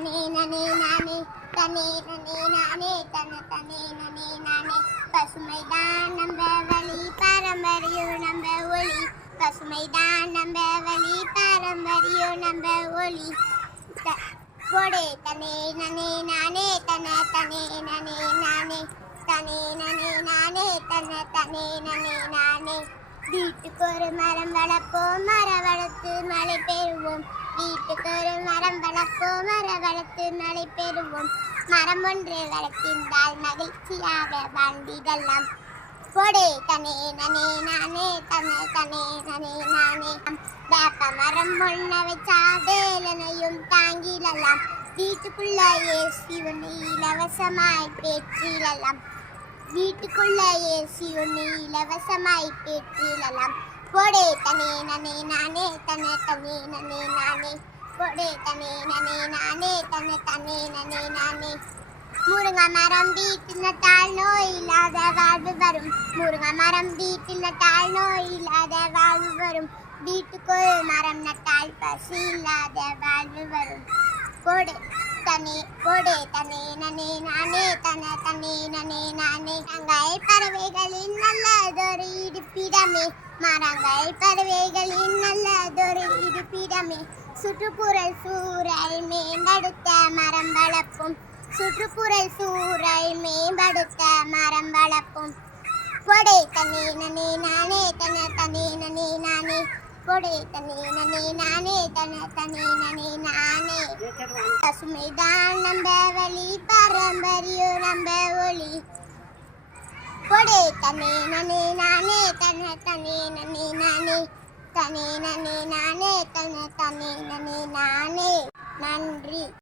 தனே நனே நானே தனே நனே நானே தனே நனே நானே பசுமைதான் நம்ம வழி பாரம்பரியம் நம்ம ஒளி பசுமைதான் நம்ம வழி பாரம்பரியம் நம்ம ஒளி போடே தனே நனே நானே தனே நனே நானே தனே நனே நானே தனே நனே நானே வீட்டுக்கு ஒரு மரம் வளர்ப்போம் மரம் வளர்த்து மழை பெறுவோம் வீட்டுக்கு ஒரு மரம் வளர்ப்போம் மரம் வளர்த்து மழை பெறுவோம் மரம் ஒன்று வளர்க்கின்றால் மகிழ்ச்சியாக வாழ்ந்திடலாம் போடே தனே நனே நானே தனே நனே நானே வேப்ப மரம் ஒன்ன வச்சா வேலனையும் தாங்கிடலாம் வீட்டுக்குள்ள ஏசி ஒன்று இலவசமாய் பெற்றிடலாம் வீட்டுக்குள்ள ஏசி ஒன்று இலவசமாய் பெற்றிடலாம் போடே தனே நனே நானே தனே நனே நானே போடே தனே நனே நானே தனே நனே நானே முருங்கை மரம் வீட்டில் நட்டால் நோய் இல்லாத வாழ்வு வரும் முருங்கை மரம் வீட்டில் நட்டால் நோய் இல்லாத வாழ்வு வரும் வீட்டுக்குள் மரம் நட்டால் பசி இல்லாத வாழ்வு வரும் போடே தனே நனே நானே தனே நனே நானே மரங்கள் பறவைகளின் நல்லதொரு இருப்பிடமே மரங்கள் பறவைகளின் நல்லதொரு இருப்பிடமே சுற்றுப்புறல் சூழல் மேம்படுத்த மரம் வளர்ப்போம் சுற்றுப்புறல் சூழல் மேம்படுத்த மரம் வளர்ப்போம் போடே தனே நனே நானே தனே நனே நானே போடே தனே நனே நானே தனே நனே நானே பசுமைதான் நம்ம வழி பாரம்பரியம் நம்ம ஒளி போடே தனே நனே நானே தனே நனே நானே தனே நனே நானே தனே நனே நானே நன்றி.